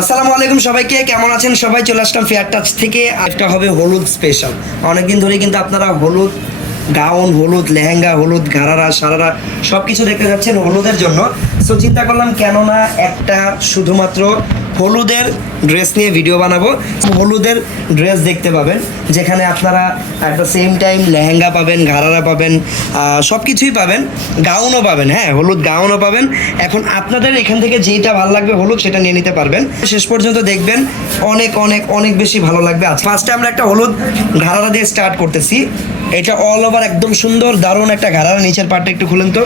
আসসালামু আলাইকুম সবাইকে, কেমন আছেন সবাই? চলে আসলাম ফেয়ার টাচ থেকে। একটা হবে হলুদ স্পেশাল। অনেকদিন ধরে কিন্তু আপনারা হলুদ গাউন, হলুদ লেহেঙ্গা, হলুদ ঘাড়ারা সারারা সব কিছু দেখতে যাচ্ছেন হলুদের জন্য। সো চিন্তা করলাম কেন না একটা শুধুমাত্র হলুদের ড্রেস নিয়ে ভিডিও বানাবো। হলুদের ড্রেস দেখতে পাবেন, যেখানে আপনারা at the same time lehenga পাবেন, ঘাড়ারা পাবেন, সব কিছুই পাবেন, গাউনও পাবেন। হ্যাঁ, হলুদ গাউনও পাবেন। এখন আপনাদের এখান থেকে যেটা ভালো লাগবে হলুদ সেটা নিয়ে নিতে পারবেন। শেষ পর্যন্ত দেখবেন, অনেক অনেক অনেক বেশি ভালো লাগবে। আজ ফার্স্টে আমরা একটা হলুদ ঘাড়ারা দিয়ে স্টার্ট করতেছি। এটা অল ওভার একদম সুন্দর দারুণ একটা ঘাড়ারা। নিচের পার্টটা একটু খুলেন তো।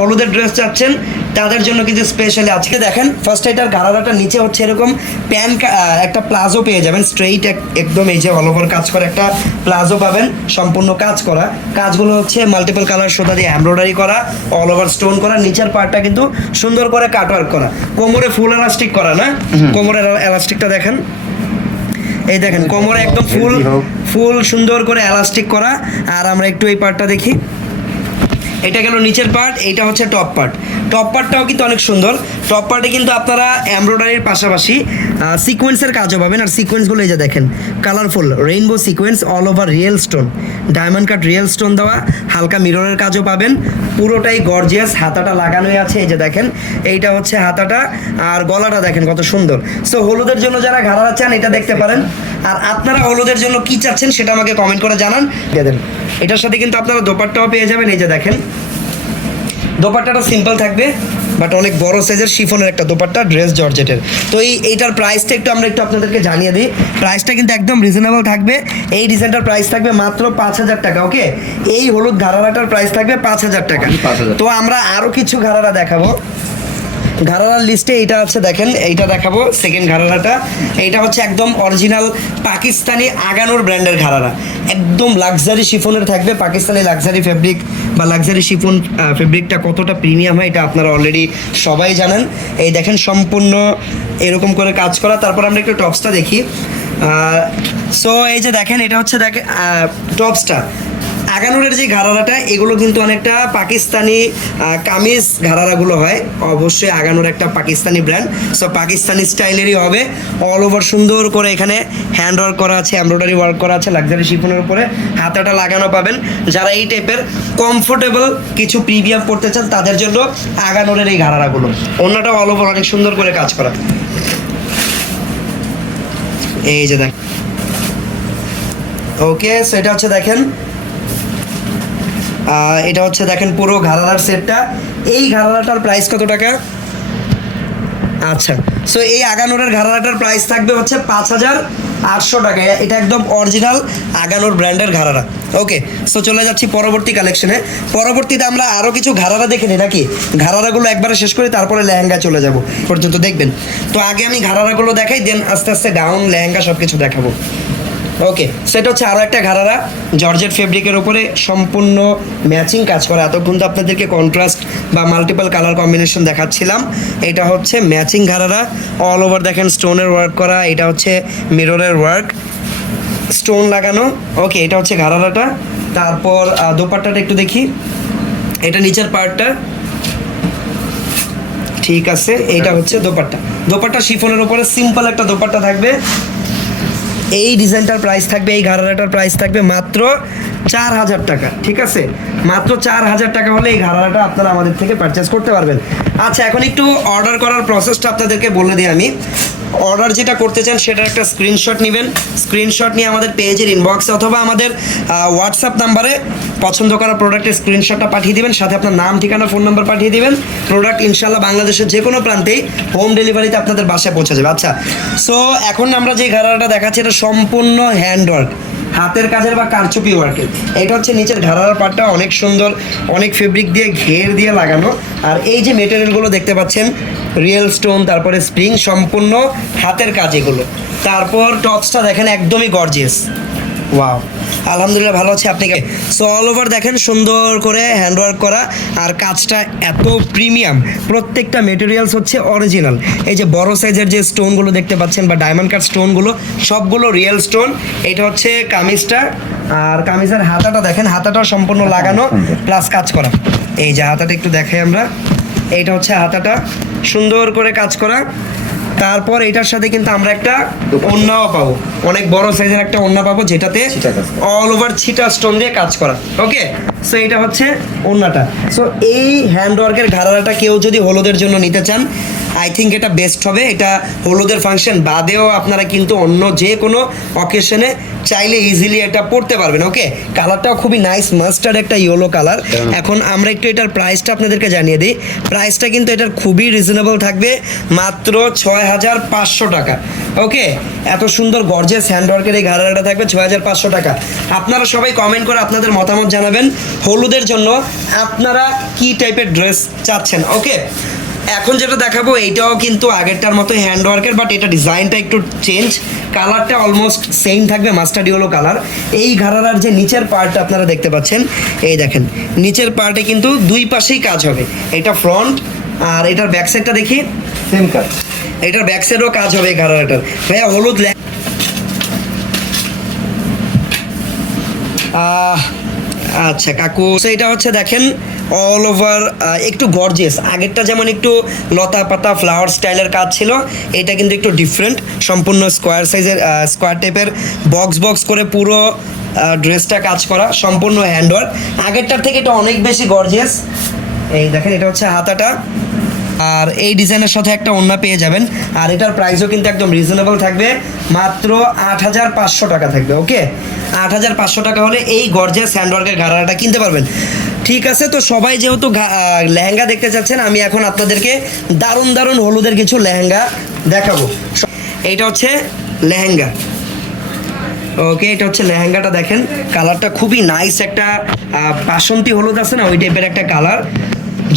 হলুদের ড্রেস চাচ্ছেন তাদের জন্য কিন্তু স্পেশালি আজকে দেখেন, ফার্স্ট এটার ঘাড়ারাটা নিচে হচ্ছে এরকম প্যান্ট, একটা প্লাজো পেয়ে যাবেন স্ট্রেইট একদম। এই যে অল ওভার কাজ করা একটা প্লাজো পাবেন, সম্পূর্ণ কাজ করা। কাজগুলো হচ্ছে মাল্টিপল কালার সুতা দিয়ে এমব্রয়ডারি করা, অল ওভার স্টোন করা। নিচের পার্টটা কিন্তু সুন্দর করে কাটওয়ার্ক করা, কোমরে ফুল এলাস্টিক করা না। কোমরের এলাস্টিকটা দেখেন, এই দেখেন কোমরে একদম ফুল ফুল সুন্দর করে এলাস্টিক করা। আর আমরা একটু এই পার্টটা দেখি। এটা গেল নিচের পার্ট, এইটা হচ্ছে টপ পার্ট। টপ পার্টটাও কিন্তু অনেক সুন্দর। টপ পার্টে কিন্তু আপনারা এমব্রয়ডারির পাশাপাশি সিকোয়েন্সের কাজও পাবেন। আর সিকোয়েন্সগুলো এই যে দেখেন, colourful rainbow sequence, all over real stone, diamond cut real stone দেওয়া, হালকা মিররের কাজও পাবেন। পুরোটাই গর্জিয়াস। হাতাটা লাগানোই আছে, এই যে দেখেন, এইটা হচ্ছে হাতাটা। আর গলাটা দেখেন কত সুন্দর। সো হলুদের জন্য যারা ঘাড়ারা চান এটা দেখতে পারেন। আর আপনারা হলুদের জন্য কি চাচ্ছেন সেটা আমাকে কমেন্ট করে জানান, দিয়ে দেন। এটার সাথে কিন্তু আপনারা দোপাট্টাও পেয়ে যাবেন। এই যে দেখেন, দোপাট্টাটা সিম্পল থাকবে, বাট অনেক বড় সাইজের শিফনের একটা দোপাট্টা, ড্রেস জর্জেটের। তো এইটার প্রাইসটা একটু আপনাদেরকে জানিয়ে দিই। প্রাইসটা কিন্তু একদম রিজনেবল থাকবে। এই ডিজাইনটার প্রাইস থাকবে মাত্র 5,000 টাকা। ওকে, এই হলুদ ঘাড়ারাটার প্রাইস থাকবে 5,000 টাকা। তো আমরা আরও কিছু ঘাড়ারা দেখাবো। ঘাড়ারার লিস্টে এইটা আছে, দেখেন এইটা দেখাবো। সেকেন্ড ঘাড়ারাটা, এইটা হচ্ছে একদম অরিজিনাল পাকিস্তানি আগানোর ব্র্যান্ডের ঘাড়ারা। একদম লাক্সারি শিফনের থাকবে। পাকিস্তানি লাক্সারি ফেব্রিক বা লাক্সারি শিফন ফেব্রিকটা কতটা প্রিমিয়াম হয় এটা আপনারা অলরেডি সবাই জানেন। এই দেখেন সম্পূর্ণ এরকম করে কাজ করা। তারপর আমরা একটু টপসটা দেখি। সো এই যে দেখেন, এটা হচ্ছে দেখেন টপসটা। আগানুরের যে ঘাড়ারাটা, এগুলো কিন্তু অনেকটা পাকিস্তানি কামিজ ঘাড়ারাগুলো হয়। অবশ্যই আগানুর একটা পাকিস্তানি ব্র্যান্ড, সো পাকিস্তানি স্টাইলেরই হবে। অল ওভার সুন্দর করে এখানে হ্যান্ড ওয়ার্ক করা আছে, এমব্রয়ডারি ওয়ার্ক করা আছে লাক্সারি শিফনের উপরে। হাতাটা লাগানো পাবেন। যারা এই টাইপের কমফোর্টেবল কিছু প্রিমিয়াম পড়তে চান তাদের জন্য আগানুরের এই ঘাড়ারাগুলো। অন্যটা অল ওভার অনেক সুন্দর করে কাজ করা। এই যে দেখ, ওকে, সো এটা হচ্ছে দেখেন, এটা হচ্ছে দেখেন পুরো ঘাড়ারার সেটটা। এই ঘাড়ারাটার প্রাইস কত টাকা? আচ্ছা, সো এই আগানোরের ঘাড়ারাটার প্রাইস থাকবে হচ্ছে 5,800 টাকা। এটা একদম অরিজিনাল আগানোর ব্র্যান্ডের ঘাড়ারা। ওকে, সো চলে যাচ্ছি পরবর্তী কালেকশনে। পরবর্তীতে আমরা আরও কিছু ঘাড়ারা দেখে নিই নাকি? ঘাড়ারাগুলো একবারে শেষ করি, তারপরে লেহেঙ্গা চলে যাব পর্যন্ত দেখবেন। তো আগে আমি ঘাড়ারাগুলো দেখাই, দেন আস্তে আস্তে গাউন লেহেঙ্গা সব কিছু দেখাবো। ওকে, সেটা হচ্ছে আরও একটা ঘাড়ারা, জর্জেট ফেব্রিকের উপরে সম্পূর্ণ ম্যাচিং কাজ করা। এতক্ষণ তো আপনাদেরকে কন্ট্রাস্ট বা মাল্টিপল কালার কম্বিনেশন দেখাচ্ছিলাম। এটা হচ্ছে ম্যাচিং ঘাড়ারা, অল ওভার দেখেন স্টোনের ওয়ার্ক করা। এটা হচ্ছে মিররের ওয়ার্ক, স্টোন লাগানো। ওকে, এটা হচ্ছে ঘাড়ারাটা। তারপর দোপাট্টাটা একটু দেখি। এটা নিচের পার্টটা, ঠিক আছে। এইটা হচ্ছে দোপাট্টা। দোপাট্টা শিফনের উপরে সিম্পল একটা দোপাট্টা থাকবে। এই ডিজাইনটার প্রাইস থাকবে, এই ঘাড়ারাটার প্রাইস থাকবে মাত্র 4,000 টাকা। ঠিক আছে, মাত্র 4,000 টাকা হলে এই ঘাড়ারাটা আপনারা আমাদের থেকে পারচেস করতে পারবেন। আচ্ছা, এখন একটু অর্ডার করার প্রসেসটা আপনাদেরকে বলে দিই আমি। অর্ডার যেটা করতে চান সেটার একটা স্ক্রিনশট নেবেন। স্ক্রিনশট নিয়ে আমাদের পেজের ইনবক্সে অথবা আমাদের হোয়াটসঅ্যাপ নাম্বারে পছন্দ করা প্রোডাক্টের স্ক্রিনশটটা পাঠিয়ে দেবেন, সাথে আপনার নাম, ঠিকানা, ফোন নাম্বার পাঠিয়ে দেবেন। প্রোডাক্ট ইনশাল্লাহ বাংলাদেশের যে কোনো প্রান্তেই হোম ডেলিভারিতে আপনাদের বাসায় পৌঁছে যাবে। আচ্ছা, সো এখন আমরা যে ঘাড়ারাটা দেখাচ্ছি এটা সম্পূর্ণ হ্যান্ডওয়ার্ক, হাতের কাজের বা কারচুপি ওয়ার্কের। এটা হচ্ছে নিচের ঘাড়ারার পাটটা অনেক সুন্দর, অনেক ফেব্রিক দিয়ে ঘের দিয়ে লাগানো। আর এই যে মেটেরিয়ালগুলো দেখতে পাচ্ছেন, রিয়েল স্টোন, তারপরে স্প্রিং, সম্পূর্ণ হাতের কাজ এগুলো। তারপর টপসটা দেখেন একদমই গর্জিয়াস। ওয়াও, আলহামদুলিল্লাহ ভালো আছে। আপনি সো অল ওভার দেখেন সুন্দর করে হ্যান্ডওয়ার্ক করা, আর কাজটা এত প্রিমিয়াম। প্রত্যেকটা মেটেরিয়ালস হচ্ছে অরিজিনাল। এই যে বড় সাইজের যে স্টোনগুলো দেখতে পাচ্ছেন বা ডায়মন্ড কাট স্টোনগুলো, সবগুলো রিয়েল স্টোন। এটা হচ্ছে কামিজটা, আর কামিজের হাতাটা দেখেন, হাতাটা সম্পূর্ণ লাগানো প্লাস কাজ করা। এই যে হাতাটা একটু দেখাই আমরা। এইটা হচ্ছে হাতাটা, সুন্দর করে কাজ করা। তারপর এটার সাথে কিন্তু আমরা একটা ওড়নাও পাবো, অনেক বড় সাইজের একটা ওড়না পাবো, যেটাতে অল ওভার ছিটা স্টোন দিয়ে কাজ করা। ওকে, সো এটা হচ্ছে ওড়নাটা। সো এই হ্যান্ড ওয়ার্কের ঘাড়ারাটা কেউ যদি হলুদের জন্য নিতে চান, আই থিঙ্ক এটা বেস্ট হবে। এটা হলুদের ফাংশন বাদেও আপনারা কিন্তু অন্য যে কোনো অকেশনে চাইলে ইজিলি এটা পড়তে পারবেন। ওকে, কালারটাও খুবই নাইস, মাস্টার্ড একটা ইয়েলো কালার। এখন আমরা একটু এটার প্রাইসটা আপনাদেরকে জানিয়ে দিই। প্রাইসটা কিন্তু এটার খুবই রিজনেবল থাকবে, মাত্র 6500 টাকা। ওকে, এত সুন্দর গর্জিয়াস হ্যান্ডওয়ার্কের এই ঘাড়াটা থাকবে 6500 টাকা। আপনারা সবাই কমেন্ট করে আপনাদের মতামত জানাবেন হলুদের জন্য আপনারা কি টাইপের ড্রেস চাচ্ছেন। ওকে, এখন যেটা দেখাবো এইটাও কিন্তু আগেরটার মতো হ্যান্ডওয়ার্কের, বাট এটা ডিজাইনটা একটু চেঞ্জ, কালারটা অলমোস্ট সেম থাকবে, মাস্টার্ড ইয়েলো কালার। এই ঘাড়ার যে নিচের পার্টটা আপনারা দেখতে পাচ্ছেন, এই দেখেন নিচের পার্টে কিন্তু দুই পাশেই কাজ হবে। এটা ফ্রন্ট, আর এটার ব্যাক সাইডটা দেখি সেম কাজ, এটার ব্যাক সাইডও কাজ হবে এই ঘাড়াটার। ভাইয়া হলুদ আচ্ছা কাকু, তো এটা হচ্ছে দেখেন অল ওভার একটু গর্জিয়াস। আগেরটা যেমন একটু লতা পাতা ফ্লাওয়ার স্টাইলের কাজ ছিল, এটা কিন্তু একটু ডিফারেন্ট, সম্পূর্ণ স্কোয়ার সাইজের স্কোয়ার টাইপের বক্স বক্স করে পুরো ড্রেসটা কাজ করা, সম্পূর্ণ হ্যান্ডওয়ার্ক। আগেরটার থেকে এটা অনেক বেশি গর্জিয়াস। এই দেখেন এটা হচ্ছে হাতাটা, আর এই ডিজাইনের সাথে একটা ওড়না পেয়ে যাবেন। আর এটার প্রাইসও কিন্তু একদম রিজনেবল থাকবে, মাত্র 8500 টাকা থাকবে। ওকে, 8500 টাকা হলে এই গর্জিয়াস হ্যান্ডওয়ার্কের ঘাড়াটা কিনতে পারবেন। ঠিক আছে, তো সবাই যেহেতু লেহেঙ্গা দেখতে চাচ্ছেন, আমি এখন আপনাদেরকে দারুণ দারুণ হলুদের কিছু লেহেঙ্গা দেখাবো। এইটা হচ্ছে লেহেঙ্গা। ওকে, এটা হচ্ছে লেহেঙ্গাটা, দেখেন কালারটা খুবই নাইস, একটা বাসন্তী হলুদ আছে না, ওই টাইপের একটা কালার।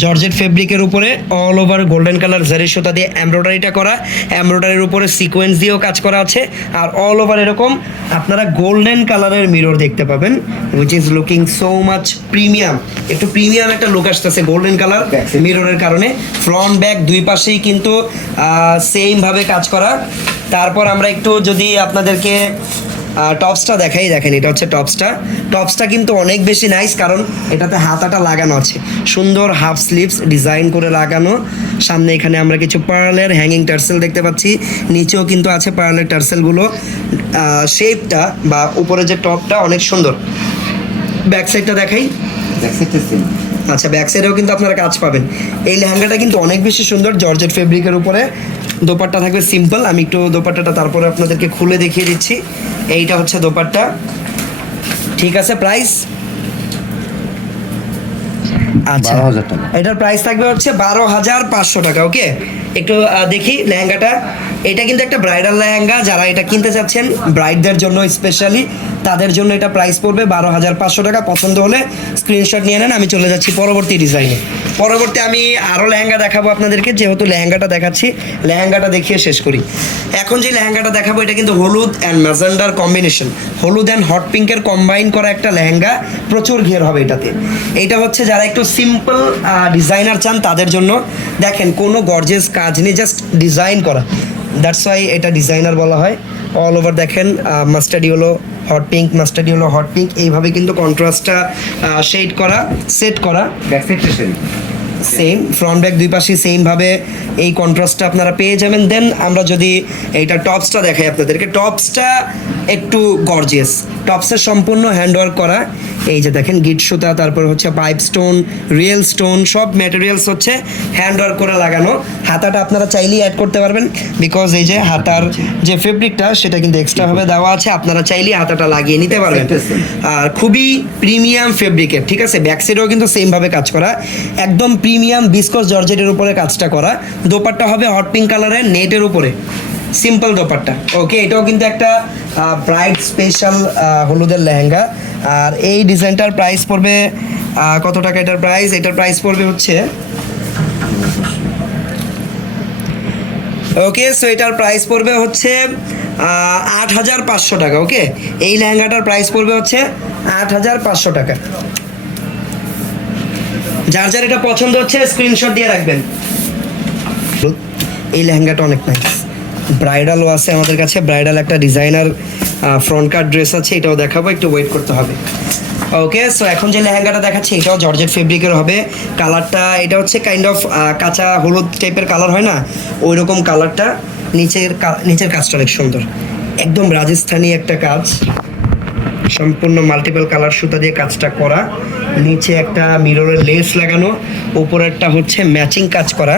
জর্জেট ফেব্রিকের উপরে অল ওভার গোল্ডেন কালার জারি সুতা দিয়ে এমব্রয়ডারিটা করা, এমব্রয়ডারির উপরে সিকোয়েন্স দিয়েও কাজ করা আছে, আর অল ওভার এরকম আপনারা গোল্ডেন কালারের মিরর দেখতে পাবেন, which is looking so much premium. একটু প্রিমিয়াম একটা লুক আসতেছে গোল্ডেন কালার মিররের কারণে। ফ্রন্ট ব্যাক দুই পাশেই কিন্তু সেম ভাবে কাজ করা। তারপর আমরা একটু যদি আপনাদেরকে টপসটা দেখাই, দেখেন এটা হচ্ছে টপসটা। টপসটা কিন্তু অনেক বেশি নাইস, কারণ এটাতে হাতাটা লাগানো আছে, সুন্দর হাফ স্লিভস ডিজাইন করে লাগানো। সামনে এখানে আমরা কিছু পার্লের হ্যাঙ্গিং টার্সেল দেখতে পাচ্ছি, নিচেও কিন্তু আছে পার্লের টার্সেলগুলো। শেপটা বা উপরে যে টপটা অনেক সুন্দর। ব্যাক সাইডটা দেখাই, আচ্ছা ব্যাক সাইডেও কিন্তু আপনারা কাজ পাবেন। এই লেহেঙ্গাটা কিন্তু অনেক বেশি সুন্দর, জর্জেট ফেব্রিকের উপরে। দোপাট্টা থাকবে সিম্পল, আমি একটু দোপাট্টাটা তারপরে আপনাদেরকে খুলে দেখিয়ে দিচ্ছি। এইটা হচ্ছে দোপাট্টা। ঠিক আছে, প্রাইস আচ্ছা এটার প্রাইস থাকবে হচ্ছে 12500 টাকা। ওকে, একটু দেখি লেহেঙ্গাটা। এটা কিন্তু একটা ব্রাইডাল লেহেঙ্গা, যারা এটা কিনতে চাচ্ছেন ব্রাইডদের জন্য স্পেশালি, তাদের জন্য এটা প্রাইস পড়বে 12500 টাকা। পছন্দ হলে স্ক্রিনশট নিয়ে নেন। আমি চলে যাচ্ছি পরবর্তী ডিজাইনে। পরবর্তী আমি আরও লেহেঙ্গা দেখাবো আপনাদেরকে, যেহেতু লেহেঙ্গাটা দেখাচ্ছি লেহেঙ্গাটা দেখিয়ে শেষ করি। এখন যে লেহেঙ্গাটা দেখাবো এটা কিন্তু হলুদ অ্যান্ড ম্যাজেন্ডার কম্বিনেশন, হলুদ অ্যান্ড হট পিঙ্কের কম্বাইন করা একটা লেহেঙ্গা, প্রচুর ঘের হবে এটাতে। এইটা হচ্ছে যারা একটু সিম্পল ডিজাইনার চান তাদের জন্য। দেখেন কোনো গর্জিয়াস কাজ নেই, জাস্ট ডিজাইন করা, দ্যাটস ওয়াই এটা ডিজাইনার বলা হয়। অল ওভার দেখেন mustard yellow hot pink, mustard yellow hot pink, এইভাবে কিন্তু কন্ট্রাস্টটা শেড করা, সেট করা। সেম ফ্রন্ট ব্যাক দুই পাশে সেমভাবে এই কন্ট্রাস্টটা আপনারা পেয়ে যাবেন। দেন আমরা যদি এইটা টপসটা দেখাই আপনাদেরকে, টপসটা একটু গর্জিয়াস, টপসের সম্পূর্ণ হ্যান্ডওয়ার্ক করা। এই যে দেখেন গিট সুতা, তারপর হচ্ছে পাইপ স্টোন, রিয়েল স্টোন, সব ম্যাটেরিয়ালস হচ্ছে হ্যান্ডওয়ার্ক করে লাগানো। হাতাটা আপনারা চাইলেই অ্যাড করতে পারবেন, বিকজ এই যে হাতার যে ফেব্রিকটা সেটা কিন্তু এক্সট্রাভাবে দেওয়া আছে, আপনারা চাইলেই হাতাটা লাগিয়ে নিতে পারবেন। আর খুবই প্রিমিয়াম ফেব্রিকের, ঠিক আছে। ব্যাক সাইডেও কিন্তু সেমভাবে কাজ করা, একদম প্রিমিয়াম বিস্কস জর্জেটের উপরে কাজটা করা। দোপাট্টা হবে হট পিঙ্ক কালারের নেটের উপরে, সিম্পল দোপাট্টা। ওকে, এটাও কিন্তু একটা ব্রাইড স্পেশাল হলুদের লেহেঙ্গা। আর এই ডিজাইনটার প্রাইস পড়বে কত টাকা? এটার প্রাইস পড়বে হচ্ছে ওকে, সো এটার প্রাইস পড়বে হচ্ছে 8500 টাকা। ওকে, এই লেহেঙ্গাটার প্রাইস পড়বে হচ্ছে 8500 টাকা। যার যার এটা পছন্দ হচ্ছে স্ক্রিনশট দিয়ে রাখবেন। এই লেহেঙ্গাটা অনেক নাইস, ব্রাইডালও আছে আমাদের কাছে, ব্রাইডাল একটা ডিজাইনার ফ্রন্ট কাট ড্রেস আছে, এটাও দেখাবো, একটু ওয়েট করতে হবে। ওকে, সো এখন যে লেহেঙ্গাটা দেখাচ্ছি এটাও জর্জেট ফেব্রিকের হবে। কালারটা এটা হচ্ছে কাইন্ড অফ কাঁচা হলুদ টাইপের কালার হয় না, ওই রকম কালারটা। নিচের কাজটা অনেক সুন্দর, একদম রাজস্থানী একটা কাজ, সম্পূর্ণ মাল্টিপল কালার সুতা দিয়ে কাজটা করা, নিচে একটা মিররের লেস লাগানো, উপরেরটা হচ্ছে ম্যাচিং কাজ করা,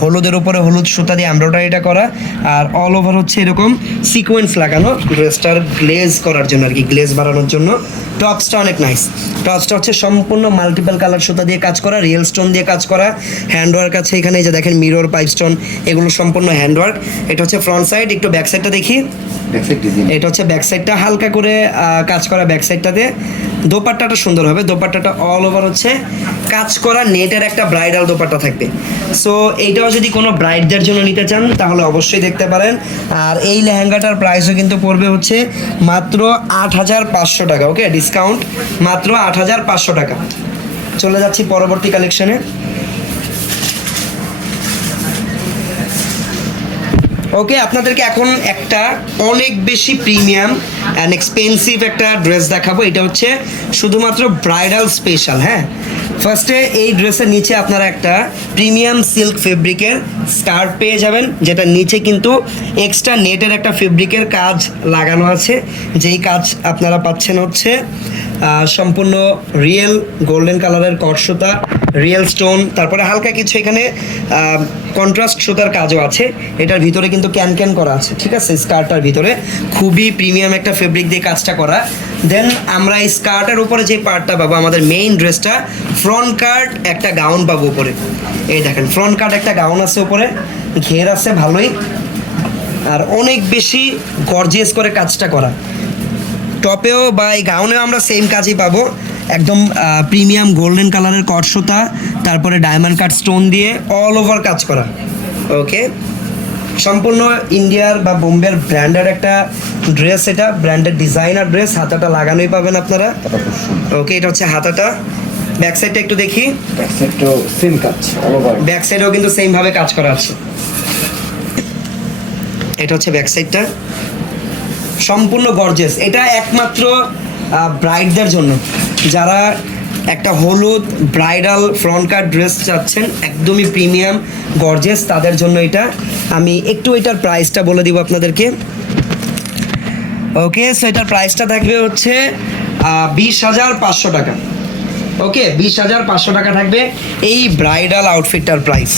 হলুদের উপরে হলুদ সুতা দিয়ে এমব্রয়ডারিটা করা, আর অল ওভার হচ্ছে এরকম সিকোয়েন্স লাগানো ড্রেসটার গ্লেজ করার জন্য আর কি, গ্লেজ বাড়ানোর জন্য। টপসটা অনেক নাইস, টপসটা হচ্ছে সম্পূর্ণ মাল্টিপল কালার সুতা দিয়ে কাজ করা, রিয়েল স্টোন দিয়ে কাজ করা, হ্যান্ডওয়ার্ক আছে এখানে, এই যে দেখেন মিরর, পাইপ স্টোন, এগুলো সম্পূর্ণ হ্যান্ডওয়ার্ক। এটা হচ্ছে ফ্রন্ট সাইড, একটু ব্যাক সাইডটা দেখি। এটা হচ্ছে ব্যাক সাইডটা, হালকা করে কাজ করা ব্যাক সাইডটাতে। দোপাট্টাটা সুন্দর হবে, দোপাট্টাটা অল ওভার হচ্ছে কাজ করা নেটের একটা ব্রাইডাল দোপাট্টা থাকবে। সো এইটাও যদি কোনো ব্রাইডদের জন্য নিতে চান তাহলে অবশ্যই দেখতে পারেন। আর এই লেহেঙ্গাটার প্রাইসও কিন্তু পড়বে হচ্ছে মাত্র 8,500 টাকা। ওকে, ডিসকাউন্ট মাত্র 8,500 টাকা। চলে যাচ্ছি পরবর্তী কালেকশনে। ওকে, আপনাদেরকে এখন একটা অনেক বেশি প্রিমিয়াম অ্যান্ড এক্সপেন্সিভ একটা ড্রেস দেখাবো। এটা হচ্ছে শুধুমাত্র ব্রাইডাল স্পেশাল। হ্যাঁ, ফার্স্টে এই ড্রেসের নিচে আপনারা একটা প্রিমিয়াম সিল্ক ফেব্রিকের স্কার্ট পেয়ে যাবেন, যেটা নিচে কিন্তু এক্সট্রা নেটের একটা ফেব্রিকের কাজ লাগানো আছে। যেই কাজ আপনারা পাচ্ছেন হচ্ছে সম্পূর্ণ রিয়েল গোল্ডেন কালারের কট সুতা, রিয়েল স্টোন, তারপরে হালকা কিছু এখানে কন্ট্রাস্ট সুতার কাজও আছে। এটার ভিতরে কিন্তু ক্যান করা আছে, ঠিক আছে, স্কার্টটার ভিতরে খুবই প্রিমিয়াম একটা ফেব্রিক দিয়ে কাজটা করা। দেন আমরা এই স্কার্টের উপরে যে পার্টটা পাবো, আমাদের মেইন ড্রেসটা ফ্রন্ট কাট একটা গাউন পাবো উপরে। এই দেখেন ফ্রন্ট কাট একটা গাউন আছে উপরে, ঘের আছে ভালোই, আর অনেক বেশি গর্জিয়াস করে কাজটা করা। টপেও বা এই গাউনেও আমরা সেম কাজই পাবো, একদম প্রিমিয়াম গোল্ডেন কালারের কট সুতা, তারপরে ডায়মন্ড কাট স্টোন দিয়ে অল ওভার কাজ করা। ওকে, সম্পূর্ণ ইন্ডিয়ার বা বোম্বের ব্র্যান্ডের একটা ড্রেস, এটা ব্র্যান্ডের ডিজাইনার ড্রেস, হাতাটা লাগানোই পাবেন আপনারা। ওকে, এটা হচ্ছে হাতাটা। ব্যাক সাইডটা একটু দেখি, ব্যাক সাইডটাও সেম কাজ, অল ওভার ব্যাক সাইডেও কিন্তু সেম ভাবে কাজ করা আছে। এটা হচ্ছে ব্যাক সাইডটা, সম্পূর্ণ গর্জিয়াস। এটা একমাত্র ব্রাইডদের জন্য, যারা একটা হলুদ ব্রাইডাল ফ্রন্ট কাট ড্রেস চাচ্ছেন একদমই প্রিমিয়াম গর্জিয়াস, তাদের জন্য এটা। আমি একটু এটার প্রাইসটা বলে দিব আপনাদেরকে। ওকে, সো এটার প্রাইসটা থাকবে হচ্ছে 20,500 টাকা। ওকে, 20,500 টাকা থাকবে এই ব্রাইডাল আউটফিটটার প্রাইস।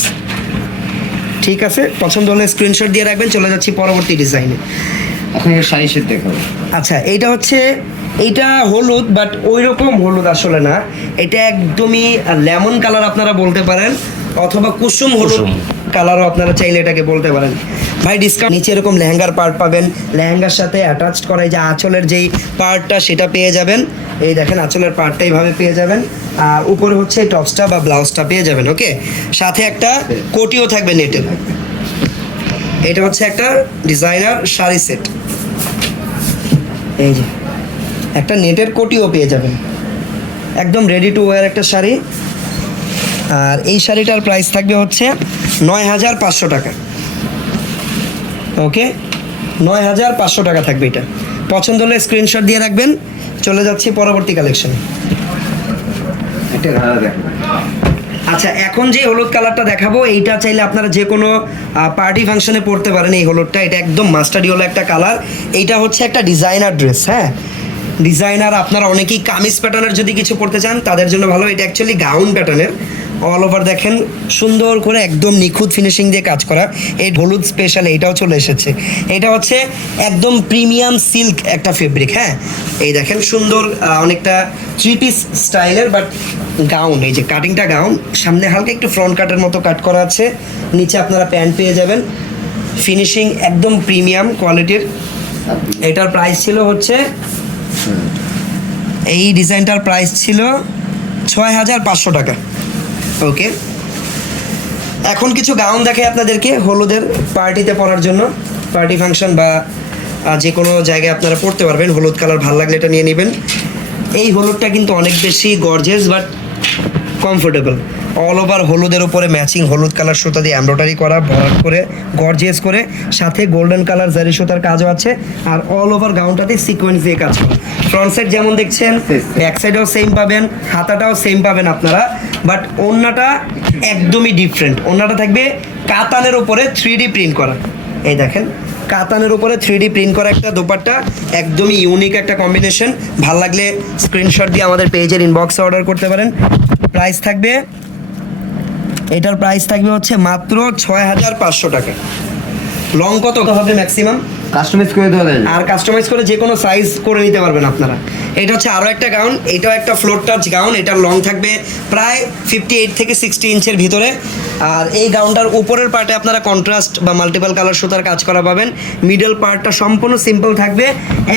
ঠিক আছে, পছন্দ হলে স্ক্রিনশট দিয়ে রাখবেন। চলে যাচ্ছি পরবর্তী ডিজাইনে। এখন শাড়ি সেট দেখাবো। আচ্ছা, এইটা হচ্ছে, এইটা হলুদ, বাট ওই রকম হলুদ আসলে না, এটা একদমই লেমন কালার আপনারা বলতে পারেন, অথবা কুসুম হলুদ কালারও আপনারা চাইলে এটাকে বলতে পারেন। ভাই ডিসকাউন্ট নিচে এরকম লেহেঙ্গার পার্ট পাবেন, লেহেঙ্গার সাথে অ্যাটাচড করা এই যে আঁচলের যেই পার্টটা সেটা পেয়ে যাবেন। এই দেখেন আঁচলের পার্টটা এইভাবে পেয়ে যাবেন, আর উপরে হচ্ছে টপসটা বা ব্লাউজটা পেয়ে যাবেন। ওকে, সাথে একটা কোটিও থাকবে নেটের। এটা হচ্ছে একটা ডিজাইনার শাড়ি সেট, এই যে একটা নেটের কোটিও পেয়ে যাবেন, একদম রেডি টু ওয়্যার একটা শাড়ি। আর এই শাড়িটার প্রাইস থাকবে হচ্ছে 9,500 টাকা। ওকে, 9,500 টাকা থাকবে এটা। পছন্দ হলে স্ক্রিনশট দিয়ে রাখবেন। চলে যাচ্ছি পরবর্তী কালেকশনে। এটা ঘাড়া দেখো। আচ্ছা, এখন যে হলুদ কালারটা দেখাবো, এইটা চাইলে আপনারা যে কোনো পার্টি ফাংশনে পরতে পারেন। এই হলুদটা, এটা একদম মাস্টার্ডি হলো একটা কালার। এইটা হচ্ছে একটা ডিজাইনার ড্রেস। হ্যাঁ, ডিজাইনার, আপনারা অনেকেই কামিজ প্যাটার্নের যদি কিছু পরতে চান তাদের জন্য ভালো। এটা অ্যাকচুয়ালি গাউন প্যাটার্নের, অল ওভার দেখেন সুন্দর করে একদম নিখুঁত ফিনিশিং দিয়ে কাজ করা। এই হলুদ স্পেশাল এইটাও চলে এসেছে। এটা হচ্ছে একদম প্রিমিয়াম সিল্ক একটা ফেব্রিক। হ্যাঁ, এই দেখেন সুন্দর অনেকটা থ্রি পিস স্টাইলের, বাট গাউন। এই যে কাটিংটা গাউন, সামনে হালকা একটু ফ্রন্ট কাটের মতো কাট করা আছে, নিচে আপনারা প্যান্ট পেয়ে যাবেন। ফিনিশিং একদম প্রিমিয়াম কোয়ালিটির। এটার প্রাইস ছিল হচ্ছে, এই ডিজাইনটার প্রাইস ছিল 6,500 টাকা। ওকে, এখন কিছু গাউন দেখাই আপনাদেরকে হলুদের পার্টিতে পরার জন্য, পার্টি ফাংশন বা যে কোনো জায়গায় আপনারা পরতে পারবেন। হলুদ কালার ভালো লাগলে এটা নিয়ে নেবেন। এই হলুদটা কিন্তু অনেক বেশি gorgeous but comfortable. All over হলুদের উপরে ম্যাচিং হলুদ কালার সুতা দিয়ে এমব্রয়ডারি করা, ভরাট করে গর্জিয়াস করে, সাথে গোল্ডেন কালার জারি সুতার কাজও আছে। আর অল ওভার গাউনটাতে সিকোয়েন্স দিয়ে কাজ করা। ফ্রন্ট সাইড যেমন দেখছেন, ব্যাক সাইডেও সেম পাবেন, হাতাটাও সেম পাবেন আপনারা, বাট ওড়নাটা একদমই ডিফারেন্ট। ওড়নাটা থাকবে কাতানের উপরে 3D প্রিন্ট করা। এই দেখেন কাতানের উপরে 3D প্রিন্ট করা একটা দোপাট্টা, একদমই ইউনিক একটা কম্বিনেশন। ভাল লাগলে স্ক্রিনশট দিয়ে আমাদের পেজের ইনবক্সে অর্ডার করতে পারেন। প্রাইস থাকবে, এটার প্রাইস থাকবে হচ্ছে মাত্র 6500 টাকা। লং কত হবে ম্যাক্সিমাম? কাস্টমাইজ করে দেওয়া যায়। আর কাস্টমাইজ করে যে কোনো সাইজ করে নিতে পারবেন আপনারা। এটা হচ্ছে আরও একটা গাউন, এটাও একটা ফ্লোর টাচ গাউন। এটার লং থাকবে প্রায় 58 থেকে 60 ইঞ্চের ভিতরে। আর এই গাউনটার উপরের পার্টে আপনারা কন্ট্রাস্ট বা মাল্টিপল কালার সুতার কাজ করা পাবেন। মিডল পার্টটা সম্পূর্ণ সিম্পল থাকবে,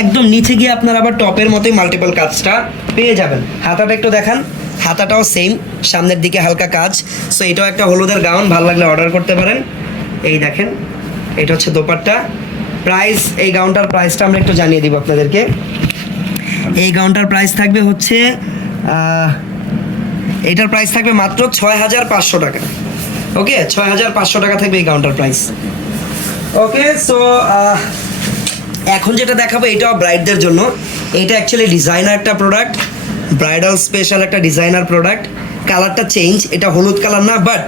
একদম নিচে গিয়ে আপনারা আবার টপের মতোই মাল্টিপল কাজটা পেয়ে যাবেন। হাতাটা একটু দেখান, হাতাটাও সেম, সামনের দিকে হালকা কাজ। সো এটাও একটা হলুদের গাউন, ভালো লাগলে অর্ডার করতে পারেন। এই দেখেন এটা হচ্ছে দোপাট্টা। প্রাইস, এই গাউনটার প্রাইসটা আমরা একটু জানিয়ে দিব আপনাদেরকে। এই গাউনটার প্রাইস থাকবে হচ্ছে এটার প্রাইস থাকবে মাত্র 6500 টাকা। ওকে, 6500 টাকা থাকবে এই গাউনটার প্রাইস। ওকে, সো এখন যেটা দেখাবো এটাও ব্রাইডদের জন্য। এটা অ্যাকচুয়ালি ডিজাইনার একটা প্রোডাক্ট, ব্রাইডাল স্পেশাল একটা ডিজাইনার প্রোডাক্ট। কালারটা চেঞ্জ, এটা হলুদ কালার না, বাট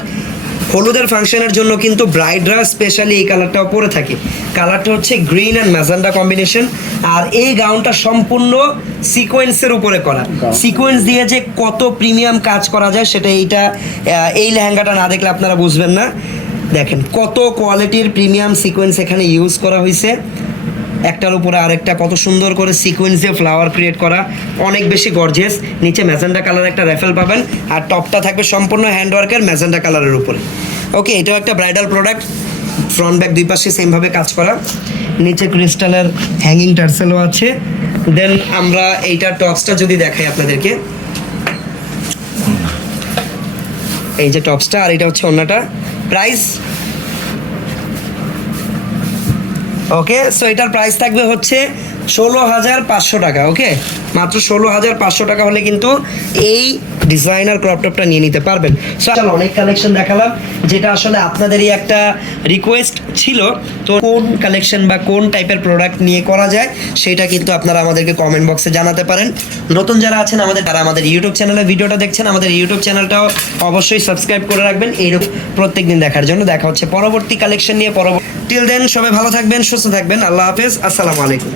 হলুদের ফাংশনের জন্য কিন্তু ব্রাইডরা স্পেশালি এই কালারটাও পরে থাকে। কালারটা হচ্ছে গ্রিন অ্যান্ড ম্যাজেন্ডা কম্বিনেশন। আর এই গাউনটা সম্পূর্ণ সিকোয়েন্সের উপরে করা। সিকোয়েন্স দিয়ে যে কত প্রিমিয়াম কাজ করা যায় সেটা এই লেহেঙ্গাটা না দেখলে আপনারা বুঝবেন না। দেখেন কত কোয়ালিটির প্রিমিয়াম সিকোয়েন্স এখানে ইউজ করা হয়েছে, একটার উপরে আরেকটা কত সুন্দর করে সিকোয়েন্স দিয়ে ফ্লাওয়ার ক্রিয়েট করা, অনেক বেশি গর্জিয়াস। নিচে ম্যাজেন্ডা কালার একটা র্যাফেল পাবেন, আর টপটা থাকবে সম্পূর্ণ হ্যান্ডওয়ার্কের ম্যাজেন্ডা কালারের উপরে। ওকে, এটাও একটা ব্রাইডাল প্রোডাক্ট, ফ্রন্ট ব্যাক দুই পাশে সেমভাবে কাজ করা, নিচে ক্রিস্টালের হ্যাঙ্গিং টার্সেলও আছে। দেন আমরা এইটার টপসটা যদি দেখাই আপনাদেরকে, এই যে টপসটা, আর এটা হচ্ছে অন্যটা। প্রাইস, ওকে, সো এটার প্রাইস থাকবে হচ্ছে 16500 টাকা। ওকে, মাত্র 16500 টাকা হলে কিন্তু এই ডিজাইনার ক্রপ টপটা নিয়ে নিতে পারবেন। সো অনেক কালেকশন দেখালাম, যেটা আসলে আপনাদেরই একটা রিকোয়েস্ট ছিল। তো কোন কালেকশন বা কোন টাইপের প্রোডাক্ট নিয়ে করা যায় সেটা কিন্তু আপনারা আমাদেরকে কমেন্ট বক্সে জানাতে পারেন। নতুন যারা আছেন তারা আমাদের ইউটিউব চ্যানেলে ভিডিওটা দেখছেন, আমাদের ইউটিউব চ্যানেলটাও অবশ্যই সাবস্ক্রাইব করে রাখবেন এইরকম প্রত্যেকদিন দেখার জন্য। দেখা হচ্ছে পরবর্তী কালেকশন নিয়ে। টিল দেন সবাই ভালো থাকবেন, সুস্থ থাকবেন। আল্লাহ হাফেজ, আসসালামু আলাইকুম।